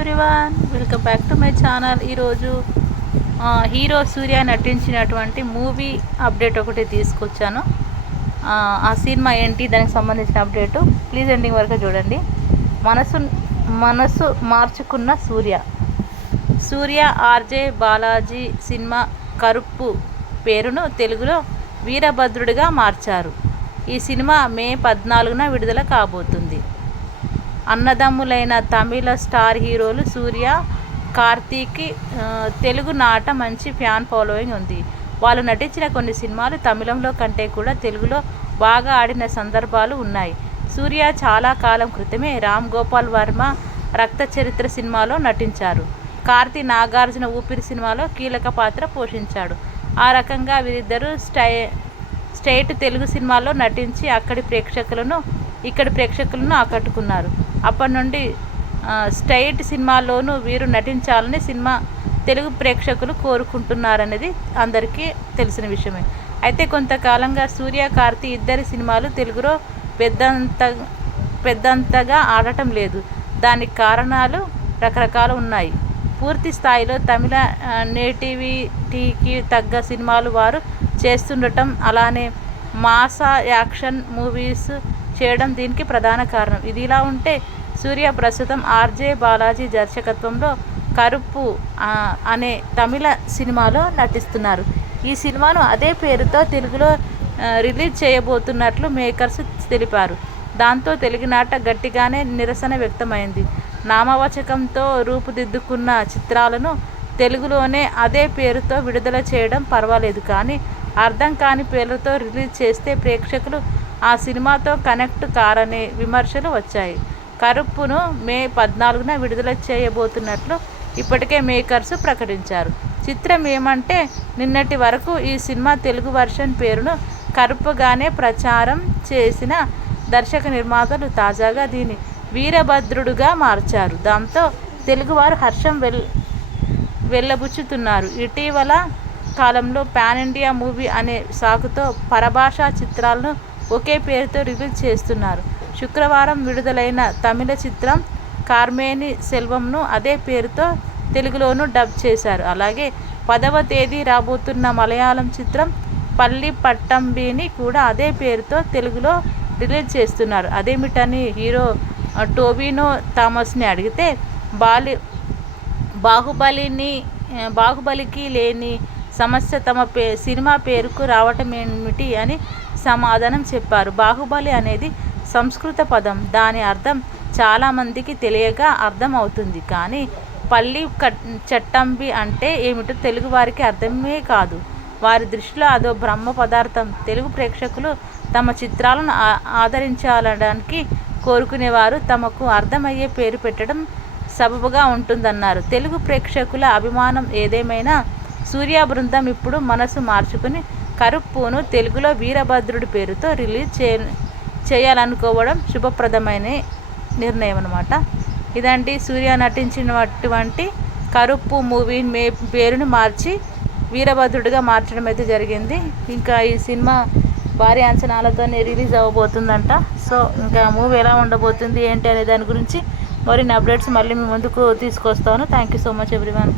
Everyone, welcome back to my channel. ఈరోజు hero సూర్య నటించినటువంటి movie update ఒకటి తీసుకొచ్చాను. ఆ సినిమా ఏంటి, దానికి సంబంధించిన అప్డేటు ప్లీజ్ ఎండింగ్ వరకు చూడండి. మనసు మార్చుకున్న సూర్య ఆర్జే బాలాజీ సినిమా కరుప్పు పేరును తెలుగులో వీరభద్రుడిగా మార్చారు. ఈ సినిమా మే 14న విడుదల కాబోతుంది. అన్నదమ్ములైన తమిళ స్టార్ హీరోలు సూర్య, కార్తీక్ తెలుగు నాట మంచి ఫ్యాన్ ఫాలోయింగ్ ఉంది. వాళ్ళు నటించిన కొన్ని సినిమాలు తమిళంలో కంటే కూడా తెలుగులో బాగా ఆడిన సందర్భాలు ఉన్నాయి. సూర్య చాలా కాలం క్రితమే రామ్ గోపాల్ వర్మ రక్త చరిత్ర సినిమాలో నటించారు. కార్తీ నాగార్జున ఊపిరి సినిమాలో కీలక పాత్ర పోషించాడు. ఆ రకంగా వీరిద్దరూ స్ట్రైట్ తెలుగు సినిమాల్లో నటించి ఇక్కడి ప్రేక్షకులను ఆకట్టుకున్నారు. అప్పటి నుండి స్ట్రైట్ సినిమాల్లోనూ వీరు నటించాలని తెలుగు ప్రేక్షకులు కోరుకుంటున్నారనేది అందరికీ తెలిసిన విషయమే. అయితే కొంతకాలంగా సూర్య, కార్తీ ఇద్దరి సినిమాలు తెలుగులో పెద్దంతగా ఆడటం లేదు. దానికి కారణాలు రకరకాలు ఉన్నాయి. పూర్తి స్థాయిలో తమిళ నేటివిటీకి తగ్గ సినిమాలు వారు చేస్తుండటం, అలానే మాస యాక్షన్ మూవీస్ చేయడం దీనికి ప్రధాన కారణం. ఇదిలా ఉంటే సూర్య ప్రస్తుతం ఆర్జే బాలాజీ దర్శకత్వంలో కరుప్పు అనే తమిళ సినిమాలో నటిస్తున్నారు. ఈ సినిమాను అదే పేరుతో తెలుగులో రిలీజ్ చేయబోతున్నట్లు మేకర్స్ తెలిపారు. దాంతో తెలుగునాట గట్టిగానే నిరసన వ్యక్తమైంది. నామవాచకంతో రూపుదిద్దుకున్న చిత్రాలను తెలుగులోనే అదే పేరుతో విడుదల చేయడం పర్వాలేదు, కానీ అర్థం కాని పేర్లతో రిలీజ్ చేస్తే ప్రేక్షకులు ఆ సినిమాతో కనెక్ట్ కారనే విమర్శలు వచ్చాయి. కరుప్పును మే 14న విడుదల చేయబోతున్నట్లు ఇప్పటికే మేకర్స్ ప్రకటించారు. చిత్రం ఏమంటే, నిన్నటి వరకు ఈ సినిమా తెలుగు వర్షన్ పేరును కరుప్పుగానే ప్రచారం చేసిన దర్శక నిర్మాతలు తాజాగా దీన్ని వీరభద్రుడుగా మార్చారు. దాంతో తెలుగువారు హర్షం వెల్లబుచ్చుతున్నారు. ఇటీవల కాలంలో పాన్ ఇండియా మూవీ అనే సాకుతో పరభాషా చిత్రాలను ఒకే పేరుతో రిలీజ్ చేస్తున్నారు. శుక్రవారం విడుదలైన తమిళ చిత్రం కార్మేని సెల్వంను అదే పేరుతో తెలుగులోనూ డబ్ చేశారు. అలాగే 10వ తేదీ రాబోతున్న మలయాళం చిత్రం పల్లి పట్టంబిని కూడా అదే పేరుతో తెలుగులో రిలీజ్ చేస్తున్నారు. అదేమిటని హీరో టోబినో థామస్ని అడిగితే, బాహుబలికి లేని సమస్య తమ సినిమా పేరుకు రావటమేమిటి అని సమాధానం చెప్పారు. బాహుబలి అనేది సంస్కృత పదం. దాని అర్థం చాలామందికి తెలియక అర్థం అవుతుంది, కానీ పల్లి చట్టంబి అంటే ఏమిటో తెలుగు వారికి అర్థమే కాదు. వారి దృష్టిలో అదో బ్రహ్మ పదార్థం. తెలుగు ప్రేక్షకులు తమ చిత్రాలను ఆదరించాలడానికి కోరుకునేవారు తమకు అర్థమయ్యే పేరు పెట్టడం సబబుగా ఉంటుందన్నారు. తెలుగు ప్రేక్షకుల అభిమానం ఏదేమైనా సూర్య బృందం ఇప్పుడు మనసు మార్చుకుని కరుప్పును తెలుగులో వీరభద్రుడి పేరుతో రిలీజ్ చేయాలనుకోవడం శుభప్రదమైన నిర్ణయం అన్నమాట. ఇదండి సూర్య నటించినటువంటి కరుప్పు మూవీ పేరును మార్చి వీరభద్రుడిగా మార్చడం అయితే జరిగింది. ఇంకా ఈ సినిమా భారీ అంచనాలతోనే రిలీజ్ అవ్వబోతుందంట. సో ఇంకా మూవీ ఎలా ఉండబోతుంది ఏంటి అనే దాని గురించి మరిన్ని అప్డేట్స్ మళ్ళీ మీ ముందుకు తీసుకొస్తాను. Thank you so much everyone.